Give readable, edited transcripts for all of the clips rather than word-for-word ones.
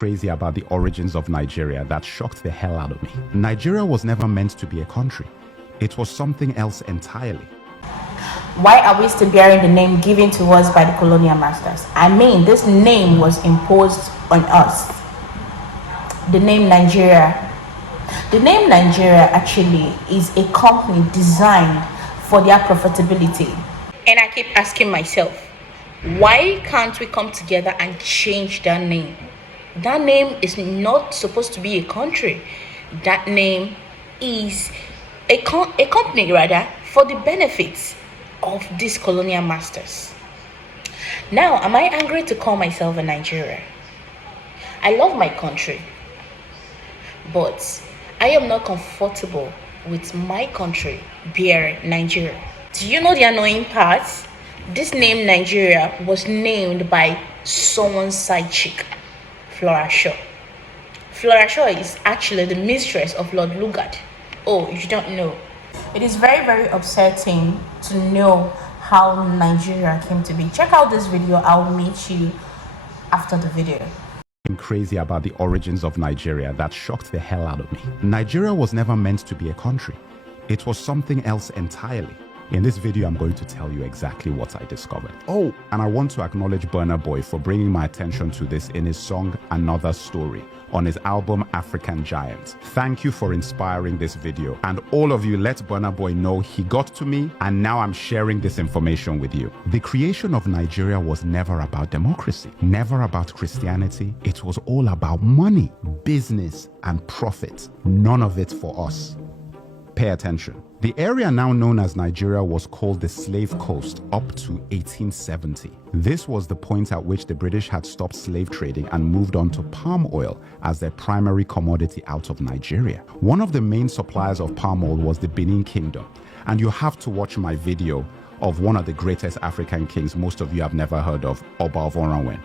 Crazy about the origins of Nigeria that shocked the hell out of me. Nigeria was never meant to be a country. It was something else entirely. Why are we still bearing the name given to us by the colonial masters? I mean, this name was imposed on us. The name Nigeria. The name Nigeria actually is a company designed for their profitability. And I keep asking myself, why can't we come together and change that name? That name is not supposed to be a country. That name is a company rather, for the benefits of these colonial masters. Now, am I angry to call myself a Nigerian? I love my country, but I am not comfortable with my country bearing Nigeria. Do you know the annoying part? This name Nigeria was named by someone's side chick, Flora Shaw. Flora Shaw is actually the mistress of Lord Lugard. Oh, you don't know. It is very, very upsetting to know how Nigeria came to be. Check out this video. I'll meet you after the video. Crazy about the origins of Nigeria that shocked the hell out of me. Nigeria was never meant to be a country. It was something else entirely. In this video, I'm going to tell you exactly what I discovered. Oh, and I want to acknowledge Burna Boy for bringing my attention to this in his song Another Story on his album African Giant. Thank you for inspiring this video, and all of you, let Burna Boy know he got to me, and now I'm sharing this information with you. The creation of Nigeria was never about democracy, never about Christianity. It was all about money, business, and profit. None of it for us. Pay attention. The area now known as Nigeria was called the Slave Coast up to 1870. This was the point at which the British had stopped slave trading and moved on to palm oil as their primary commodity out of Nigeria. One of the main suppliers of palm oil was the Benin Kingdom, and you have to watch my video of one of the greatest African kings most of you have never heard of, Oba of Oranwen.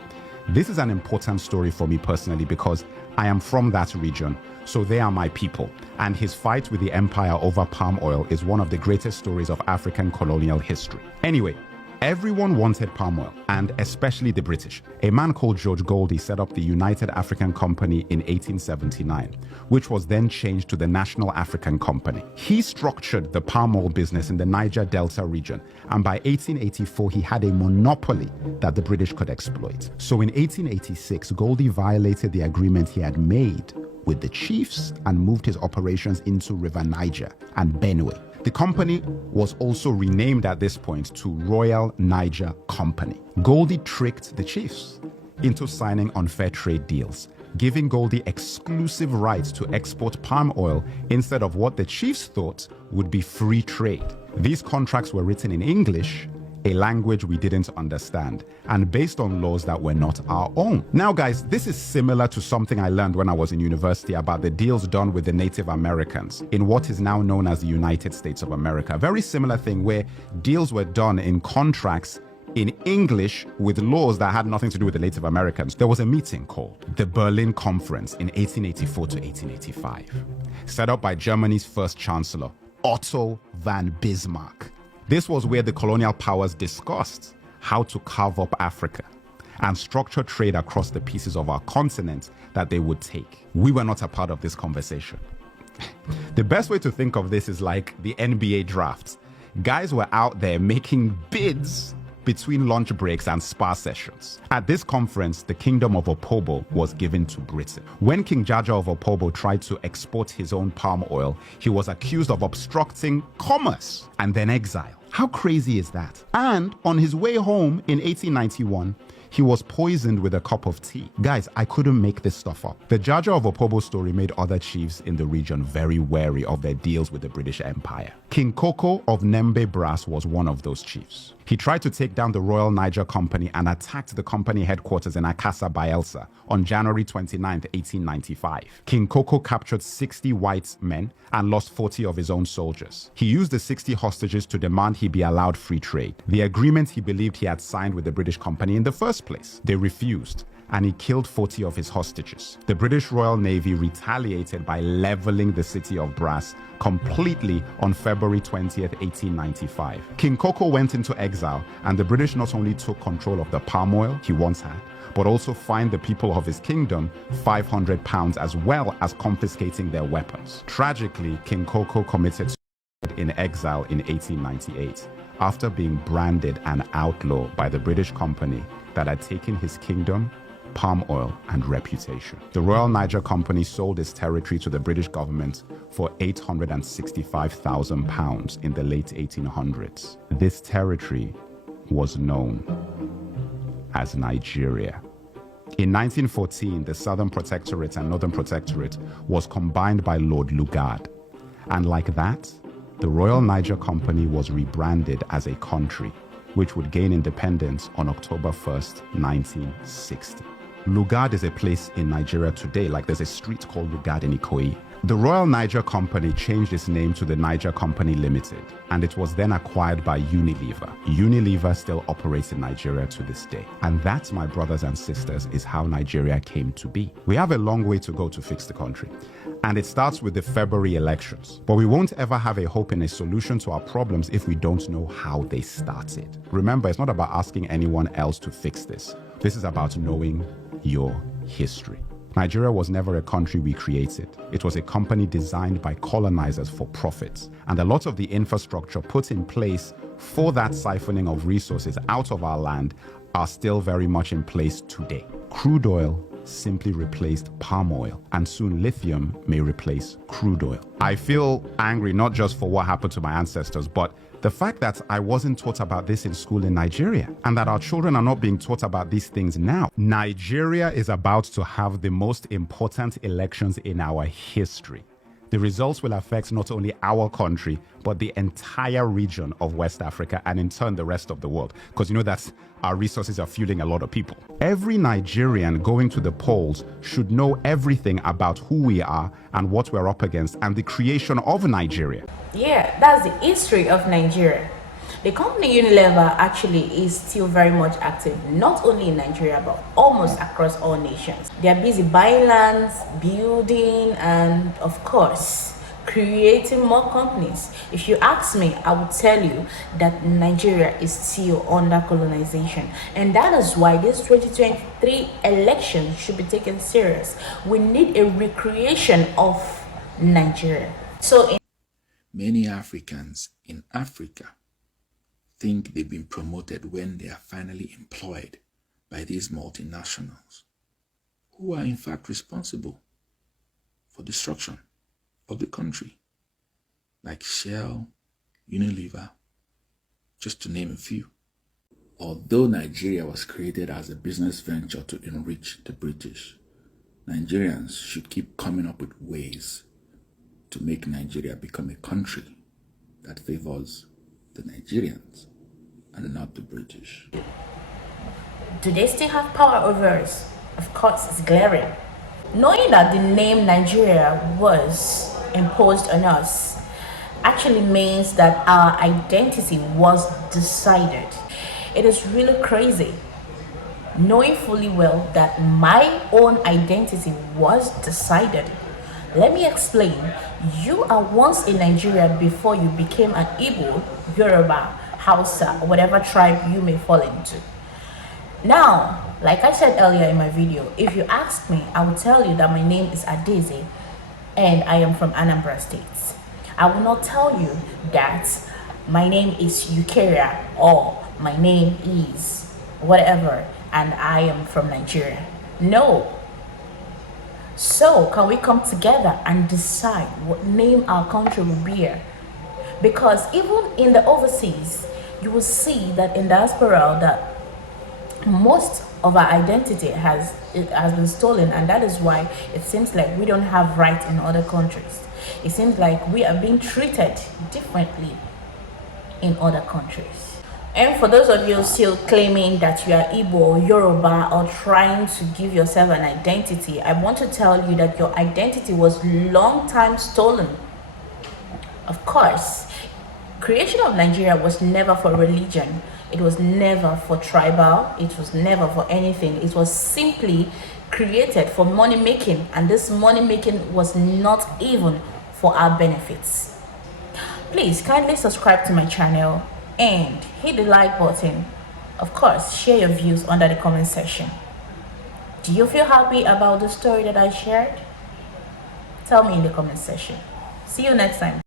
This is an important story for me personally because I am from that region, so they are my people. And his fight with the empire over palm oil is one of the greatest stories of African colonial history. Anyway, everyone wanted palm oil, and especially the British. A man called George Goldie set up the United African Company in 1879, which was then changed to the National African Company. He structured the palm oil business in the Niger Delta region, and by 1884, he had a monopoly that the British could exploit. So in 1886, Goldie violated the agreement he had made with the chiefs and moved his operations into River Niger and Benue. The company was also renamed at this point to Royal Niger Company. Goldie tricked the chiefs into signing unfair trade deals, giving Goldie exclusive rights to export palm oil instead of what the chiefs thought would be free trade. These contracts were written in English, a language we didn't understand, and based on laws that were not our own. Now guys, this is similar to something I learned when I was in university about the deals done with the Native Americans in what is now known as the United States of America. Very similar thing where deals were done in contracts in English with laws that had nothing to do with the Native Americans. There was a meeting called the Berlin Conference in 1884 to 1885, set up by Germany's first chancellor, Otto von Bismarck. This was where the colonial powers discussed how to carve up Africa and structure trade across the pieces of our continent that they would take. We were not a part of this conversation. The best way to think of this is like the NBA drafts. Guys were out there making bids between lunch breaks and spa sessions. At this conference, the kingdom of Opobo was given to Britain. When King Jaja of Opobo tried to export his own palm oil, he was accused of obstructing commerce and then exiled. How crazy is that? And on his way home in 1891, he was poisoned with a cup of tea. Guys, I couldn't make this stuff up. The Jaja of Opobo story made other chiefs in the region very wary of their deals with the British Empire. King Koko of Nembe Brass was one of those chiefs. He tried to take down the Royal Niger Company and attacked the company headquarters in Akassa, Bayelsa on January 29, 1895. King Koko captured 60 white men and lost 40 of his own soldiers. He used the 60 hostages to demand he be allowed free trade, the agreement he believed he had signed with the British company in the first place. They refused, and he killed 40 of his hostages. The British Royal Navy retaliated by leveling the city of Brass completely on February 20th, 1895. King Koko went into exile, and the British not only took control of the palm oil he once had, but also fined the people of his kingdom £500 as well as confiscating their weapons. Tragically, King Koko committed suicide in exile in 1898 after being branded an outlaw by the British company that had taken his kingdom, palm oil, and reputation. The Royal Niger Company sold its territory to the British government for £865,000 in the late 1800s. This territory was known as Nigeria. In 1914, the Southern Protectorate and Northern Protectorate was combined by Lord Lugard, and like that, the Royal Niger Company was rebranded as a country, which would gain independence on October 1st, 1960. Lugard is a place in Nigeria today, like there's a street called Lugard in Ikoyi. The Royal Niger Company changed its name to the Niger Company Limited, and it was then acquired by Unilever. Unilever still operates in Nigeria to this day. And that, my brothers and sisters, is how Nigeria came to be. We have a long way to go to fix the country. And it starts with the February elections. But we won't ever have a hope in a solution to our problems if we don't know how they started. Remember, it's not about asking anyone else to fix this. This is about knowing your history. Nigeria was never a country we created. It was a company designed by colonizers for profit. And a lot of the infrastructure put in place for that siphoning of resources out of our land are still very much in place today. Crude oil simply replaced palm oil, and soon lithium may replace crude oil. I feel angry not just for what happened to my ancestors, but the fact that I wasn't taught about this in school in Nigeria, and that our children are not being taught about these things now. Nigeria is about to have the most important elections in our history. The results will affect not only our country, but the entire region of West Africa, and in turn the rest of the world. Because you know that our resources are fueling a lot of people. Every Nigerian going to the polls should know everything about who we are and what we're up against and the creation of Nigeria. Yeah, that's the history of Nigeria. The company Unilever actually is still very much active, not only in Nigeria, but almost across all nations. They are busy buying lands, building, and of course, creating more companies. If you ask me, I would tell you that Nigeria is still under colonization. And that is why this 2023 election should be taken serious. We need a recreation of Nigeria. Many Africans in Africa think they've been promoted when they are finally employed by these multinationals, who are in fact responsible for destruction of the country, like Shell, Unilever, just to name a few. Although Nigeria was created as a business venture to enrich the British, Nigerians should keep coming up with ways to make Nigeria become a country that favors the Nigerians and not the British. Do they still have power over us? Of course, it's glaring. Knowing that the name Nigeria was imposed on us actually means that our identity was decided. It is really crazy. Knowing fully well that my own identity was decided. Let me explain. You are once in Nigeria before you became an Igbo, Yoruba, Hausa, or whatever tribe you may fall into. Now, like I said earlier in my video, if you ask me, I will tell you that my name is Adeze and I am from Anambra State. I will not tell you that my name is Eukarya or my name is whatever and I am from Nigeria. No. So, can we come together and decide what name our country will bear? Because even in the overseas, you will see that in diaspora that most of our identity has been stolen, and that is why it seems like we don't have rights in other countries. It seems like we are being treated differently in other countries. And for those of you still claiming that you are Igbo or Yoruba or trying to give yourself an identity, I want to tell you that your identity was long time stolen. Of course, creation of Nigeria was never for religion. It was never for tribal. It was never for anything. It was simply created for money making, and this money making was not even for our benefits. Please kindly subscribe to my channel and hit the like button. Of course, share your views under the comment section. Do you feel happy about the story that I shared? Tell me in the comment section. See you next time.